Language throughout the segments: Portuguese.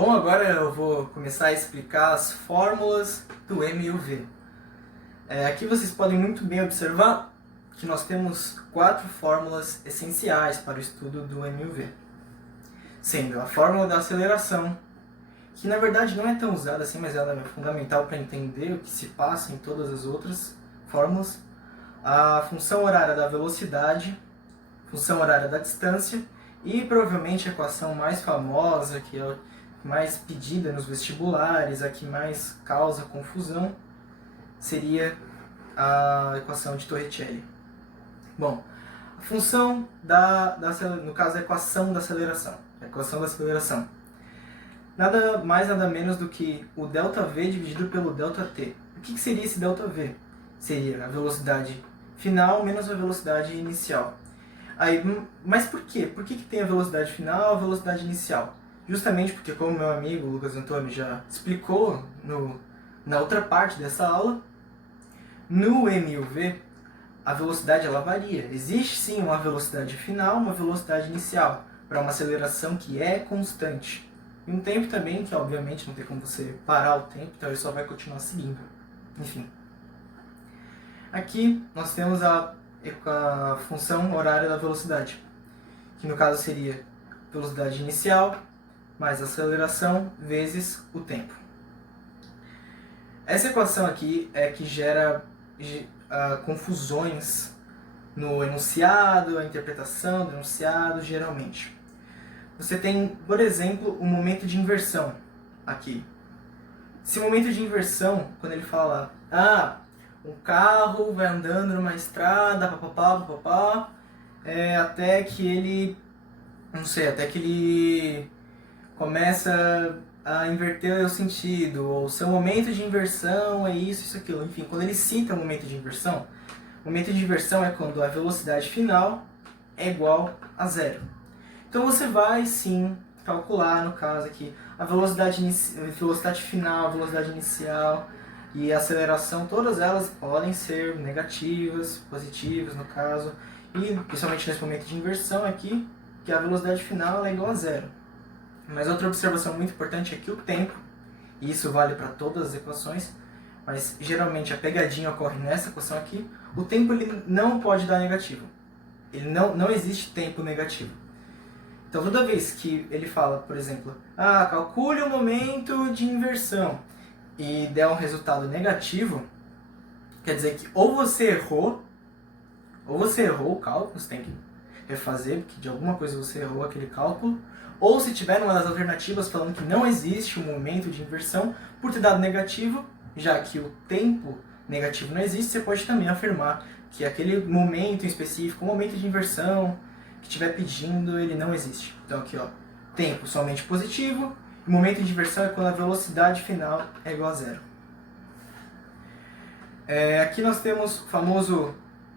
Bom, agora eu vou começar a explicar as fórmulas do M e o V. Aqui vocês podem muito bem observar que nós temos 4 fórmulas essenciais para o estudo do M e o V. Sendo a fórmula da aceleração, que na verdade não é tão usada assim, mas ela é fundamental para entender o que se passa em todas as outras fórmulas. A função horária da velocidade, função horária da distância e provavelmente a equação mais famosa, que é a mais pedida nos vestibulares, a que mais causa confusão, seria a equação de Torricelli. Bom, a função no caso a equação da aceleração. A equação da aceleração. Nada mais, nada menos do que o ΔV dividido pelo ΔT. O que seria esse ΔV? Seria a velocidade final menos a velocidade inicial. Mas por quê? Por que tem a velocidade final e a velocidade inicial? Justamente porque, como meu amigo Lucas Antônio já explicou na outra parte dessa aula, no M e o V, a velocidade ela varia. Existe sim uma velocidade final, uma velocidade inicial, para uma aceleração que é constante. E um tempo também, que obviamente não tem como você parar o tempo, então ele só vai continuar seguindo. Enfim. Aqui nós temos a função horária da velocidade, que no caso seria velocidade inicial mais aceleração vezes o tempo. Essa equação aqui é que gera confusões no enunciado, a interpretação do enunciado, geralmente. Você tem, por exemplo, o momento de inversão aqui. Esse momento de inversão, quando ele fala um carro vai andando numa estrada, papapá, até que ele começa a inverter o sentido, ou seu momento de inversão é isso, aquilo. Enfim, quando ele cita o momento de inversão é quando a velocidade final é igual a zero. Então você vai sim calcular, no caso aqui, a velocidade final, a velocidade inicial e a aceleração, todas elas podem ser negativas, positivas no caso, e principalmente nesse momento de inversão aqui, que a velocidade final é igual a zero. Mas outra observação muito importante é que o tempo, e isso vale para todas as equações, mas geralmente a pegadinha ocorre nessa equação aqui, o tempo ele não pode dar negativo. Ele não existe tempo negativo. Então toda vez que ele fala, por exemplo, calcule o momento de inversão e der um resultado negativo, quer dizer que ou você errou o cálculo, você tem que refazer, porque de alguma coisa você errou aquele cálculo, ou se tiver uma das alternativas falando que não existe um momento de inversão, por ter dado negativo, já que o tempo negativo não existe, você pode também afirmar que aquele momento em específico, o momento de inversão que estiver pedindo, ele não existe. Então aqui, tempo somente positivo, o momento de inversão é quando a velocidade final é igual a zero. Aqui nós temos o famoso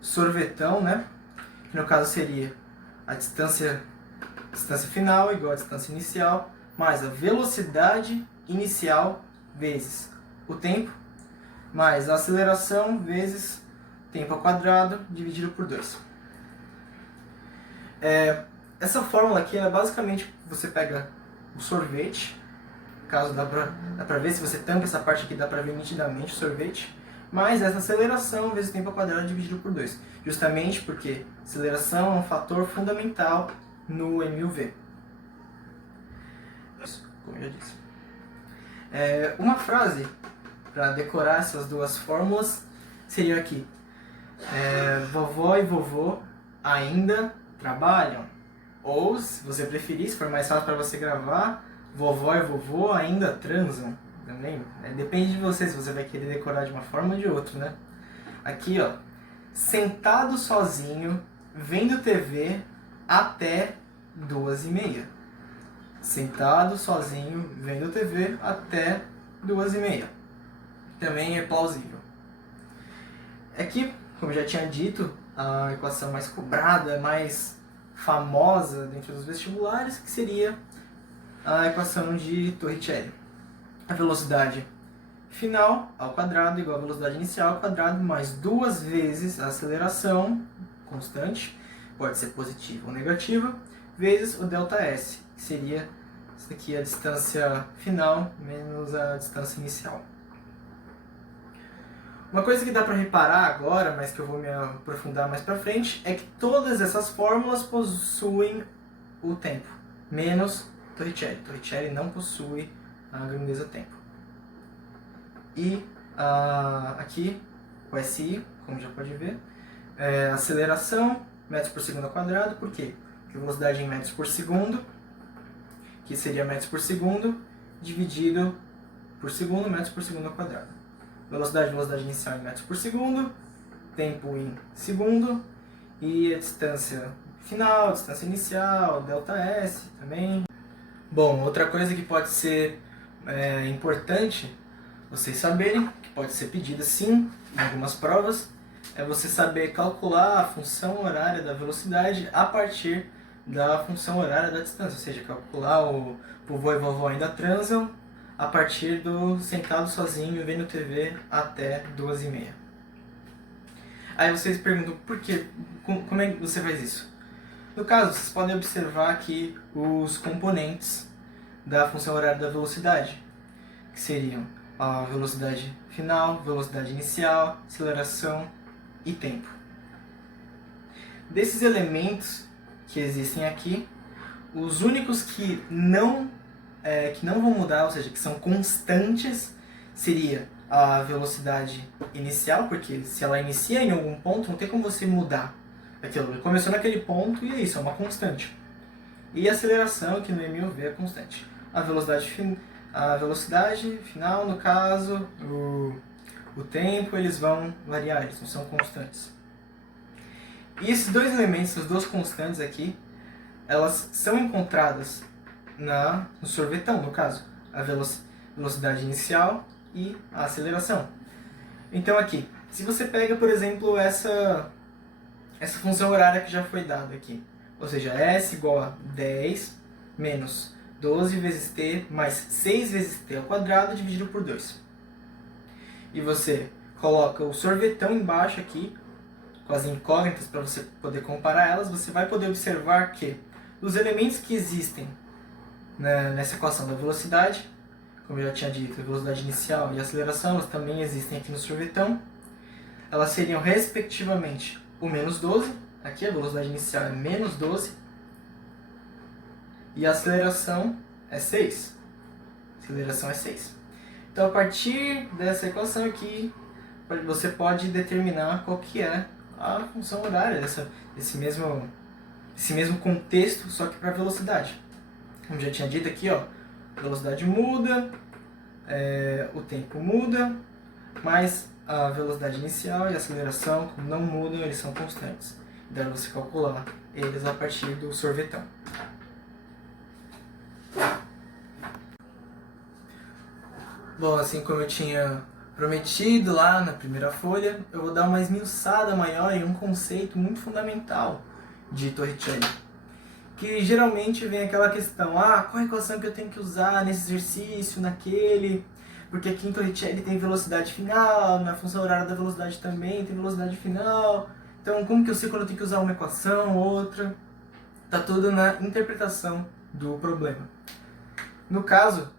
sorvetão, né? Que no caso seria a distância final igual a distância inicial, mais a velocidade inicial vezes o tempo, mais a aceleração vezes tempo ao quadrado dividido por 2. Essa fórmula aqui é basicamente, você pega o sorvete, no caso dá pra ver, se você tampa essa parte aqui dá pra ver nitidamente o sorvete, mais essa aceleração vezes tempo ao quadrado dividido por 2. Justamente porque aceleração é um fator fundamental no M e o V. Como eu já disse. Uma frase para decorar essas duas fórmulas seria aqui. Vovó e vovô ainda trabalham. Ou, se você preferir, se for mais fácil para você gravar, vovó e vovô ainda transam. Também. Depende de você, se você vai querer decorar de uma forma ou de outra, né? Aqui, sentado sozinho, vendo TV até 2h30. Sentado sozinho, vendo TV até 2h30. Também é plausível. Aqui, como eu já tinha dito, a equação mais cobrada, mais famosa dentro dos vestibulares, que seria a equação de Torricelli. A velocidade final ao quadrado igual a velocidade inicial ao quadrado mais 2 vezes a aceleração constante, pode ser positiva ou negativa, vezes o ΔS, que seria Isso daqui é a distância final menos a distância inicial. Uma coisa que dá para reparar agora, mas que eu vou me aprofundar mais para frente, é que todas essas fórmulas possuem o tempo, menos Torricelli. Torricelli não possui a grandeza tempo. E aqui, o SI, como já pode ver, é aceleração, metros por segundo ao quadrado. Por quê? Porque velocidade em metros por segundo, que seria metros por segundo, dividido por segundo, metros por segundo ao quadrado. Velocidade inicial em metros por segundo, tempo em segundo, e a distância final, a distância inicial, ΔS também. Bom, outra coisa que pode ser importante vocês saberem, que pode ser pedida sim em algumas provas, é você saber calcular a função horária da velocidade a partir da função horária da distância, ou seja, calcular o vovô e vovó ainda transam a partir do sentado sozinho vendo TV até 2h30. Aí vocês perguntam, por quê? Como é que você faz isso? No caso, vocês podem observar aqui os componentes da função horária da velocidade, que seriam a velocidade final, velocidade inicial, aceleração e tempo. Desses elementos que existem aqui, os únicos que não vão mudar, ou seja, que são constantes, seria a velocidade inicial, porque se ela inicia em algum ponto, não tem como você mudar aquilo. Começou naquele ponto e é isso, é uma constante. E a aceleração, que no MUV é constante. A velocidade final, no caso, o tempo, eles vão variar, eles não são constantes. E esses dois elementos, essas duas constantes aqui, elas são encontradas no sorvetão, no caso, a velocidade inicial e a aceleração. Então aqui, se você pega, por exemplo, essa função horária que já foi dada aqui, ou seja, S igual a 10 menos 12 vezes t mais 6 vezes t ao quadrado dividido por 2. E você coloca o sorvetão embaixo aqui, com as incógnitas para você poder comparar elas, você vai poder observar que os elementos que existem nessa equação da velocidade, como eu já tinha dito, a velocidade inicial e a aceleração, elas também existem aqui no sorvetão. Elas seriam respectivamente o menos 12, aqui a velocidade inicial é menos 12, e a aceleração é 6. Aceleração é 6. Então, a partir dessa equação aqui, você pode determinar qual que é a função horária desse mesmo contexto, só que para velocidade. Como já tinha dito aqui, ó, a velocidade muda, o tempo muda, mas a velocidade inicial e a aceleração, como não mudam, eles são constantes. Dá para você calcular eles a partir do sorvetão. Bom, assim como eu tinha prometido lá na primeira folha, eu vou dar uma esmiuçada maior em um conceito muito fundamental de Torricelli. Que geralmente vem aquela questão, qual a equação que eu tenho que usar nesse exercício, naquele, porque aqui em Torricelli tem velocidade final, na função horária da velocidade também tem velocidade final, então como que eu sei quando eu tenho que usar uma equação, outra? Tá tudo na interpretação do problema. No caso,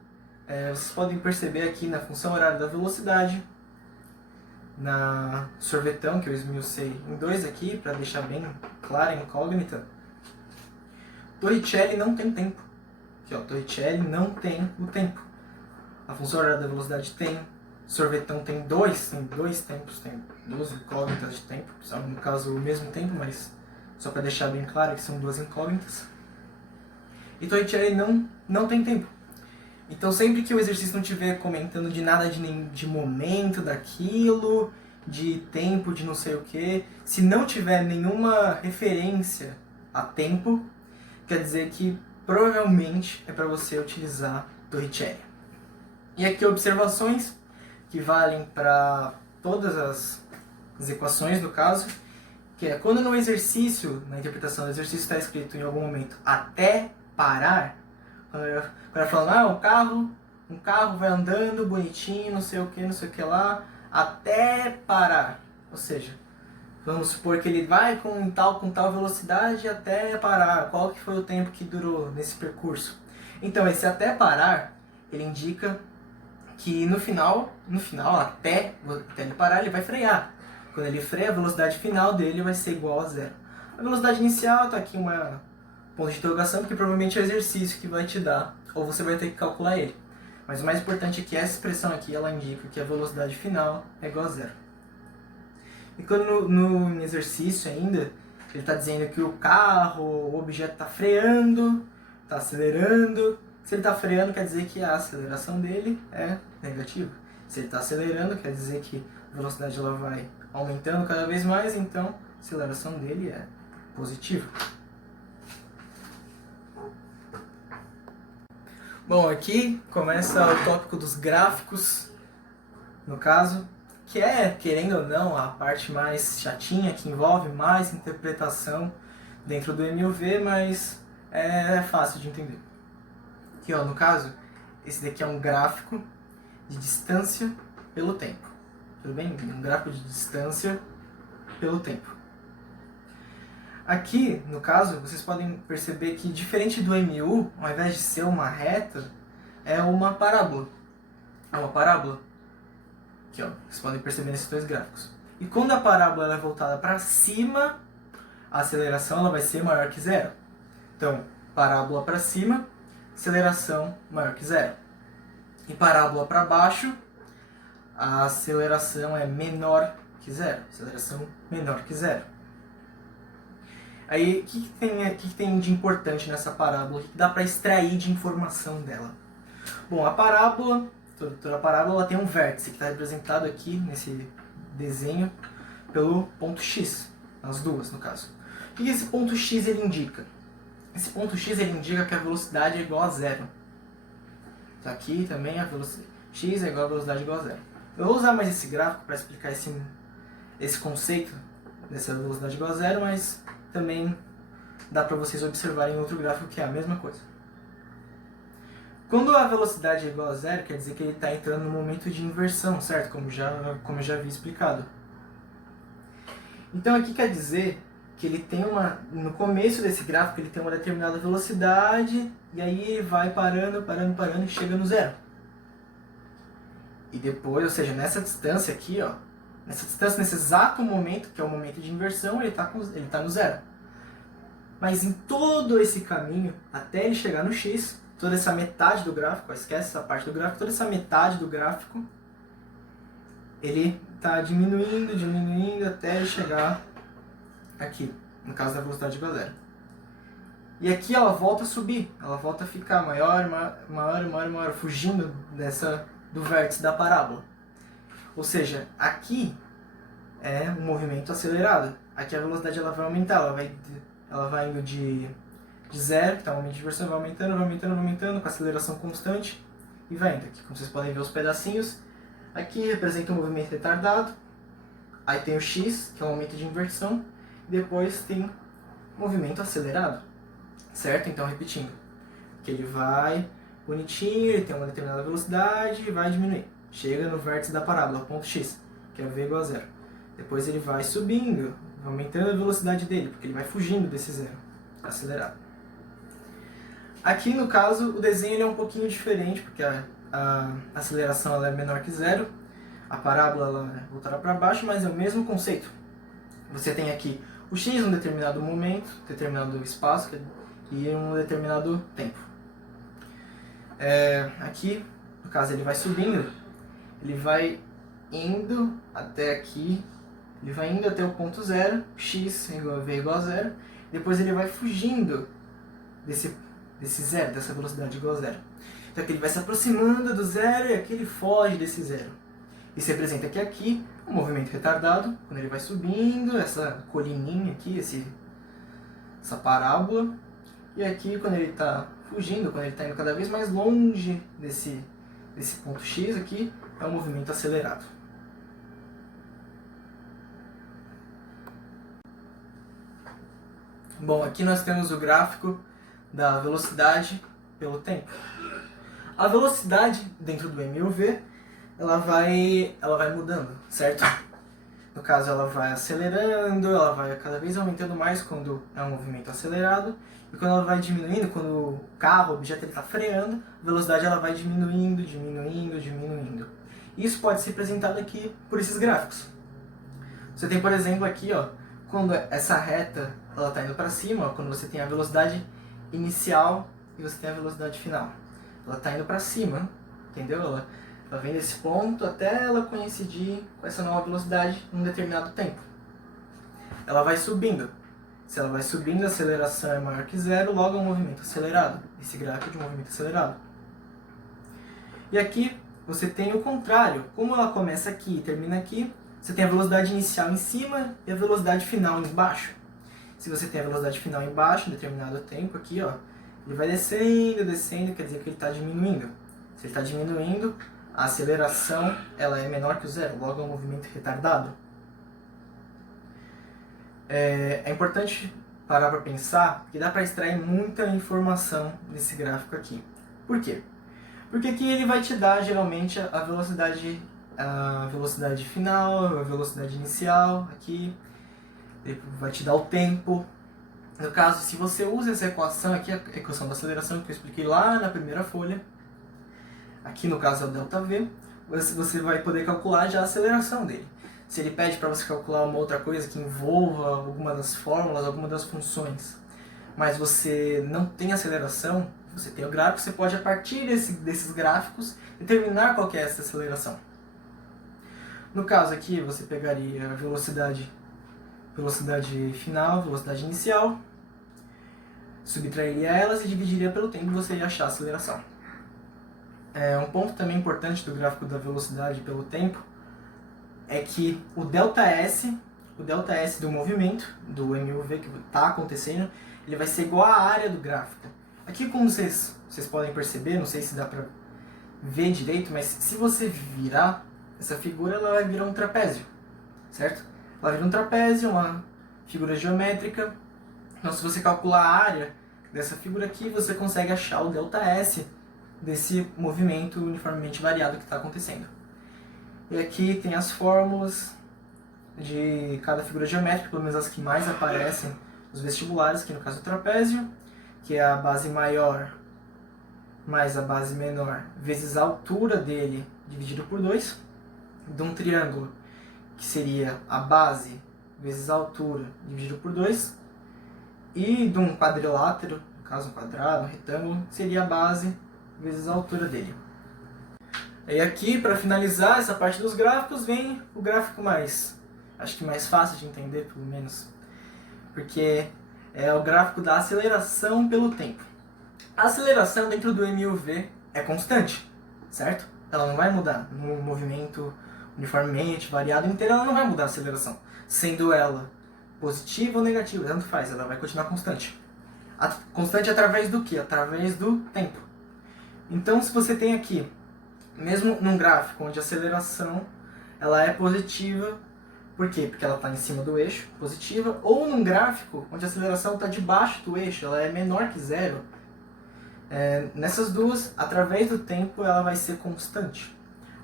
vocês podem perceber aqui na função horária da velocidade, na sorvetão, que eu esmiucei em 2 aqui, para deixar bem clara a incógnita, Torricelli não tem tempo. Aqui, ó, Torricelli não tem o tempo. A função horária da velocidade tem, sorvetão tem dois tempos, tem 2 incógnitas de tempo, são no caso o mesmo tempo, mas só para deixar bem claro que são 2 incógnitas. E Torricelli não tem tempo. Então sempre que o exercício não estiver comentando de nada de momento daquilo, de tempo, de não sei o que, se não tiver nenhuma referência a tempo, quer dizer que provavelmente é para você utilizar Torricelli. E aqui observações que valem para todas as equações do caso, que é quando no exercício, na interpretação do exercício está escrito em algum momento até parar, quando falando, um carro vai andando bonitinho, não sei o que lá, até parar. Ou seja, vamos supor que ele vai com tal velocidade até parar. Qual que foi o tempo que durou nesse percurso? Então esse até parar, ele indica que no final até ele parar, ele vai frear. Quando ele freia, a velocidade final dele vai ser igual a zero. A velocidade inicial está aqui uma ponto de interrogação, porque provavelmente é o exercício que vai te dar, ou você vai ter que calcular ele. Mas o mais importante é que essa expressão aqui, ela indica que a velocidade final é igual a zero. E quando no exercício ainda, ele está dizendo que o carro, o objeto está freando, está acelerando. Se ele está freando, quer dizer que a aceleração dele é negativa. Se ele está acelerando, quer dizer que a velocidade ela vai aumentando cada vez mais, então a aceleração dele é positiva. Bom, aqui começa o tópico dos gráficos, no caso, que é, querendo ou não, a parte mais chatinha, que envolve mais interpretação dentro do MUV, mas é fácil de entender. Aqui, ó, no caso, esse daqui é um gráfico de distância pelo tempo. Tudo bem? Um gráfico de distância pelo tempo. Aqui, no caso, vocês podem perceber que, diferente do MU, ao invés de ser uma reta, é uma parábola. É uma parábola. Aqui, ó, vocês podem perceber nesses dois gráficos. E quando a parábola ela é voltada para cima, a aceleração ela vai ser maior que zero. Então, parábola para cima, aceleração maior que zero. E parábola para baixo, a aceleração é menor que zero. Aceleração menor que zero. Aí, o que tem de importante nessa parábola? O que dá para extrair de informação dela? Bom, a parábola, toda parábola ela tem um vértice que está representado aqui nesse desenho pelo ponto X, as duas no caso. O que esse ponto X ele indica? Esse ponto X ele indica que a velocidade é igual a zero. Tá aqui também a velocidade X é igual a velocidade igual a zero. Eu vou usar mais esse gráfico para explicar esse conceito dessa velocidade igual a zero, mas também dá para vocês observarem outro gráfico que é a mesma coisa. Quando a velocidade é igual a zero, quer dizer que ele está entrando no momento de inversão, certo? Como eu já havia explicado. Então aqui quer dizer que ele tem no começo desse gráfico ele tem uma determinada velocidade e aí ele vai parando e chega no zero. E depois, ou seja, nessa distância aqui, ó, nesse exato momento, que é o momento de inversão, ele tá no zero. Mas em todo esse caminho, até ele chegar no X, toda essa metade do gráfico, ó, esquece essa parte do gráfico, toda essa metade do gráfico, ele está diminuindo até ele chegar aqui, no caso da velocidade igual a zero. E aqui ela volta a subir, ela volta a ficar maior, fugindo do vértice da parábola. Ou seja, aqui é um movimento acelerado. Aqui a velocidade ela vai aumentar, ela vai indo de zero, que está um momento de inversão, vai aumentando, com aceleração constante, e vai indo. Aqui, como vocês podem ver os pedacinhos, aqui representa um movimento retardado, aí tem o X, que é o momento de inversão, e depois tem movimento acelerado, certo? Então, repetindo, que ele vai bonitinho, ele tem uma determinada velocidade e vai diminuir. Chega no vértice da parábola, ponto X, que é V igual a zero. Depois ele vai subindo, aumentando a velocidade dele, porque ele vai fugindo desse zero, acelerado. Aqui, no caso, o desenho ele é um pouquinho diferente, porque a aceleração ela é menor que zero, a parábola ela é voltada para baixo, mas é o mesmo conceito. Você tem aqui o X em um determinado momento, determinado espaço e em um determinado tempo. Aqui, no caso, ele vai subindo, ele vai indo até aqui, ele vai indo até o ponto zero, x igual a v igual a zero, depois ele vai fugindo desse zero, dessa velocidade igual a zero. Então aqui ele vai se aproximando do zero e aqui ele foge desse zero. Isso representa que aqui um movimento retardado, quando ele vai subindo, essa colininha aqui, essa parábola, e aqui quando ele está fugindo, quando ele está indo cada vez mais longe desse ponto x aqui, é um movimento acelerado. Bom, aqui nós temos o gráfico da velocidade pelo tempo. A velocidade dentro do MUV, ela vai mudando, certo? No caso, ela vai acelerando, ela vai cada vez aumentando mais quando é um movimento acelerado, e quando ela vai diminuindo, quando o carro, o objeto está freando, a velocidade ela vai diminuindo, diminuindo, diminuindo. Isso pode ser representado aqui por esses gráficos. Você tem, por exemplo, aqui, ó, quando essa reta ela está indo para cima, ó, quando você tem a velocidade inicial e você tem a velocidade final. Ela está indo para cima, entendeu? Ela vem desse ponto até ela coincidir com essa nova velocidade em um determinado tempo. Ela vai subindo. Se ela vai subindo, a aceleração é maior que zero, logo é um movimento acelerado. Esse gráfico de um movimento acelerado. E aqui você tem o contrário. Como ela começa aqui e termina aqui, você tem a velocidade inicial em cima e a velocidade final embaixo. Se você tem a velocidade final embaixo, em determinado tempo aqui, ó, ele vai descendo, descendo, quer dizer que ele está diminuindo. Se ele está diminuindo, a aceleração ela é menor que o zero, logo é um movimento retardado. É importante parar para pensar que dá para extrair muita informação nesse gráfico aqui. Por quê? Porque aqui ele vai te dar geralmente a velocidade final, a velocidade inicial, aqui ele vai te dar o tempo. No caso, se você usa essa equação aqui, a equação da aceleração que eu expliquei lá na primeira folha, aqui no caso é o ΔV, você vai poder calcular já a aceleração dele. Se ele pede para você calcular uma outra coisa que envolva alguma das fórmulas, alguma das funções, mas você não tem aceleração, você tem o gráfico, você pode a partir desses gráficos determinar qual que é essa aceleração. No caso aqui, você pegaria a velocidade final, velocidade inicial, subtrairia elas e dividiria pelo tempo e você ia achar a aceleração. Um ponto também importante do gráfico da velocidade pelo tempo é que o ΔS do movimento, do MUV que está acontecendo, ele vai ser igual à área do gráfico. Aqui, como vocês podem perceber, não sei se dá para ver direito, mas se você virar essa figura, ela vai virar um trapézio, certo? Ela vira um trapézio, uma figura geométrica. Então, se você calcular a área dessa figura aqui, você consegue achar o ΔS desse movimento uniformemente variado que está acontecendo. E aqui tem as fórmulas de cada figura geométrica, pelo menos as que mais aparecem nos vestibulares, que no caso é o trapézio, que é a base maior mais a base menor vezes a altura dele dividido por 2, de um triângulo, que seria a base vezes a altura dividido por 2, e de um quadrilátero, no caso um quadrado, um retângulo, seria a base vezes a altura dele. E aqui, para finalizar essa parte dos gráficos, vem o gráfico acho que mais fácil de entender, pelo menos, porque é o gráfico da aceleração pelo tempo. A aceleração dentro do MUV é constante, certo? Ela não vai mudar no movimento uniformemente, variado inteiro, ela não vai mudar a aceleração, sendo ela positiva ou negativa, tanto faz, ela vai continuar constante. Constante através do quê? Através do tempo. Então, se você tem aqui, mesmo num gráfico onde a aceleração ela é positiva, por quê? Porque ela está em cima do eixo, positiva, ou num gráfico onde a aceleração está debaixo do eixo, ela é menor que zero, nessas duas, através do tempo, ela vai ser constante.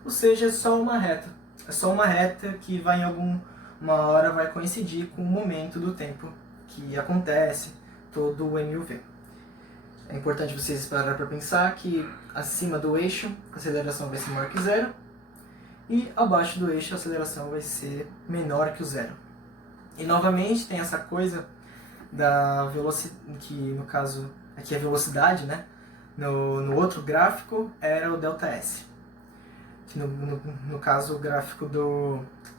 Ou seja, é só uma reta. É só uma reta que vai em uma hora vai coincidir com o momento do tempo que acontece todo o MUV. É importante vocês pararem para pensar que acima do eixo a aceleração vai ser maior que zero e abaixo do eixo a aceleração vai ser menor que o zero. E novamente tem essa coisa da velocidade, que no caso aqui é a velocidade, né? No outro gráfico era o ΔS. Que no caso o gráfico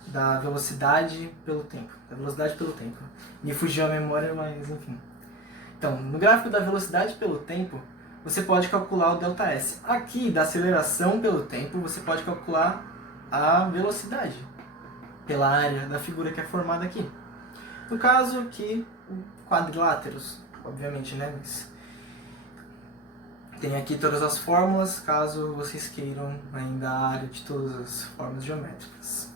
da velocidade pelo tempo. Da velocidade pelo tempo. Me fugiu a memória, mas enfim. Então, no gráfico da velocidade pelo tempo, você pode calcular o ΔS. Aqui, da aceleração pelo tempo, você pode calcular a velocidade pela área da figura que é formada aqui. No caso aqui, quadriláteros, obviamente, né? Mas tem aqui todas as fórmulas, caso vocês queiram ainda a área de todas as formas geométricas.